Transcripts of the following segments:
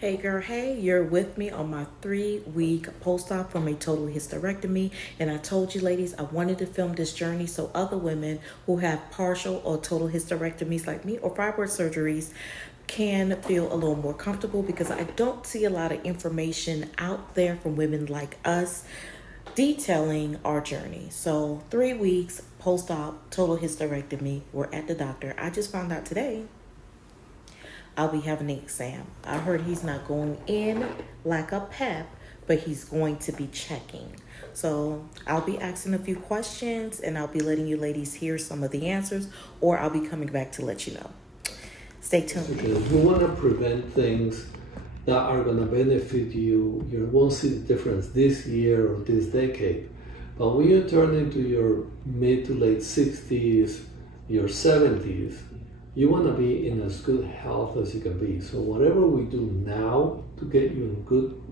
Hey girl, hey, you're with me on my 3-week post-op from a total hysterectomy. And I told you ladies, I wanted to film this journey so other women who have partial or total hysterectomies like me or fibroid surgeries can feel a little more comfortable, because I don't see a lot of information out there from women like us detailing our journey. So 3 weeks post-op total hysterectomy. We're at the doctor. I just found out today I'll be having an exam. I heard he's not going in like a pep, but he's going to be checking. So I'll be asking a few questions and I'll be letting you ladies hear some of the answers, or I'll be coming back to let you know. Stay tuned. Because we want to prevent things that are going to benefit you. You won't see the difference this year or this decade. But when you turn into your mid to late 60s, your 70s, you want to be in as good health as you can be. So whatever we do now to get you in good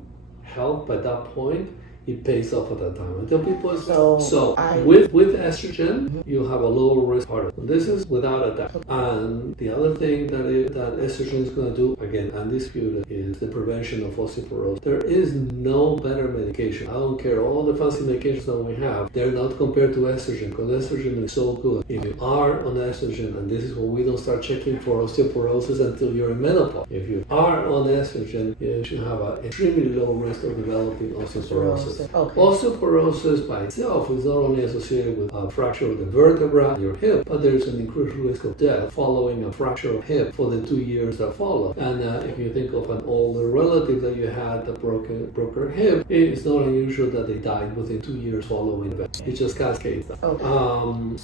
health by that point, it pays off at that time. I tell people, with estrogen, you have a lower risk part. This is without a doubt. And the other thing that estrogen is going to do, again, undisputed, is the prevention of osteoporosis. There is no better medication. I don't care all the fancy medications that we have, they're not compared to estrogen, because estrogen is so good. If you are on estrogen, and this is when we don't start checking for osteoporosis until you're in menopause. If you are on estrogen, you should have an extremely low risk of developing osteoporosis. Okay. Osteoporosis by itself is not only associated with a fracture of the vertebra in your hip, but there's an increased risk of death following a fracture of hip for the 2 years that follow. And if you think of an older relative that you had that broke her hip, it's not unusual that they died within 2 years following that. It just cascades. Okay.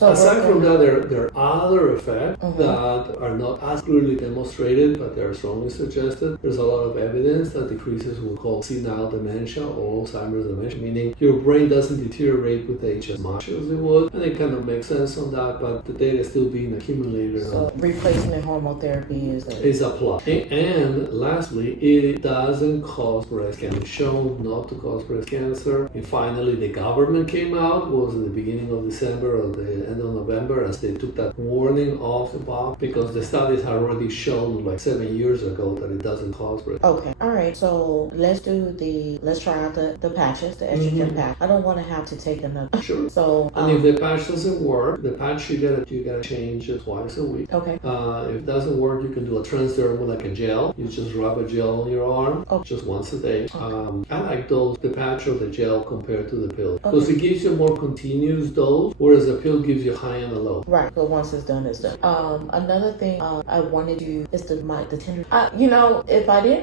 Aside from that, there are other effects that are not as clearly demonstrated, but they are strongly suggested. There's a lot of evidence that decreases what we call senile dementia or Alzheimer's dementia, meaning your brain doesn't deteriorate with age as much as it would, and it kind of makes sense on that, but the data is still being accumulated. So replacement hormotherapy is a plus. And lastly, it doesn't cause breast cancer. It's shown not to cause breast cancer. And finally, the government came out, was at the beginning of December or the end of November, as they took that warning off the box, because the studies had already shown like 7 years ago that it doesn't cause breast cancer. Okay. All right. So let's try out the patches, the estrogen patch. I don't want to have to take another. Sure. So and if the patch doesn't work, the patch you gotta change it twice a week. Okay. If it doesn't work, you can do a transdermal, like a gel. You just rub a gel on your arm, just once a day. Okay. I like the patch or the gel compared to the pill, because it gives you a more continuous dose, whereas the pill gives you high and a low. Right. So once it's done, it's done. Another thing I wanted to do is the tender. If I didn't